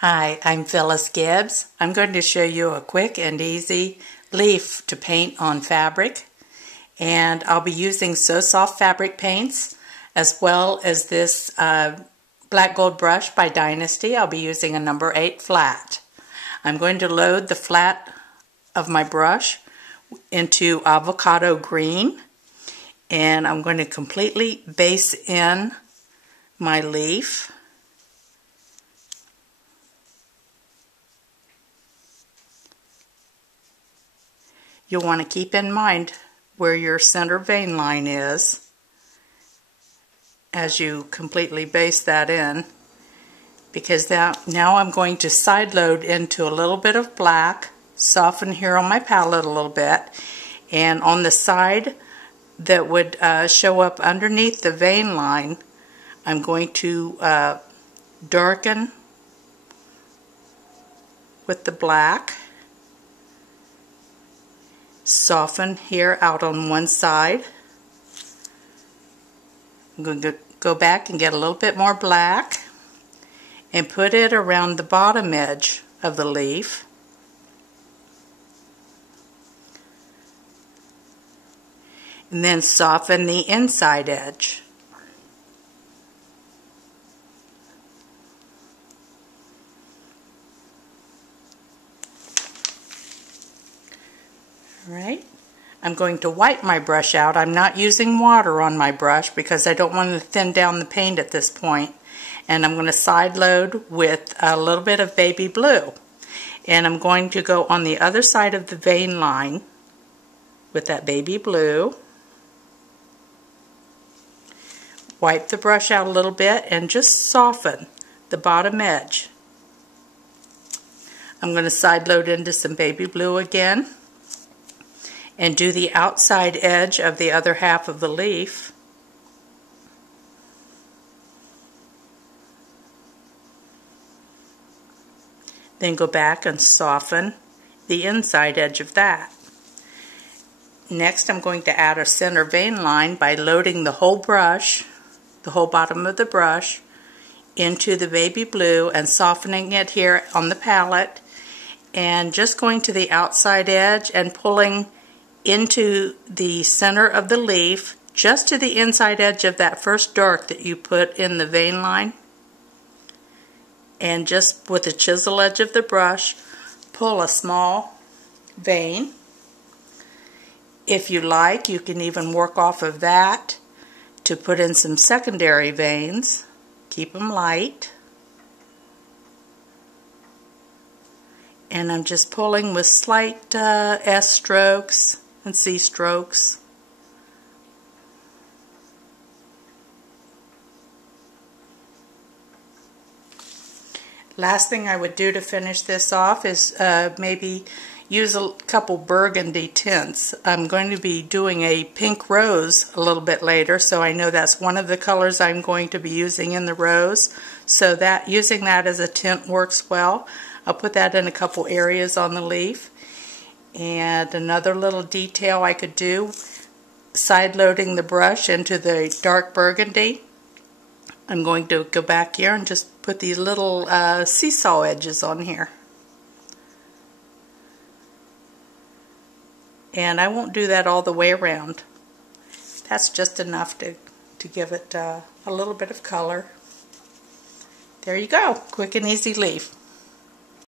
Hi, I'm Phyllis Gibbs. I'm going to show you a quick and easy leaf to paint on fabric. And I'll be using So Soft fabric paints as well as this black gold brush by Dynasty. I'll be using a number 8 flat. I'm going to load the flat of my brush into avocado green, and I'm going to completely base in my leaf. You'll want to keep in mind where your center vein line is as you completely base that in, because now I'm going to side load into a little bit of black, soften here on my palette a little bit, and on the side that would show up underneath the vein line, I'm going to darken with the black, soften here out on one side. I'm going to go back and get a little bit more black and put it around the bottom edge of the leaf. And then soften the inside edge. Alright, I'm going to wipe my brush out. I'm not using water on my brush because I don't want to thin down the paint at this point. And I'm going to side load with a little bit of baby blue. And I'm going to go on the other side of the vein line with that baby blue. Wipe the brush out a little bit and just soften the bottom edge. I'm going to side load into some baby blue again and do the outside edge of the other half of the leaf. Then go back and soften the inside edge of that. Next, I'm going to add a center vein line by loading the whole brush, the whole bottom of the brush, into the baby blue and softening it here on the palette, and just going to the outside edge and pulling into the center of the leaf, just to the inside edge of that first dark that you put in the vein line. And just with the chisel edge of the brush, pull a small vein. If you like, you can even work off of that to put in some secondary veins. Keep them light. And I'm just pulling with slight S strokes and C strokes. Last thing I would do to finish this off is maybe use a couple burgundy tints. I'm going to be doing a pink rose a little bit later, so I know that's one of the colors I'm going to be using in the rose. So that using that as a tint works well. I'll put that in a couple areas on the leaf. And another little detail I could do, side loading the brush into the dark burgundy. I'm going to go back here and just put these little seesaw edges on here. And I won't do that all the way around. That's just enough to give it a little bit of color. There you go, quick and easy leaf.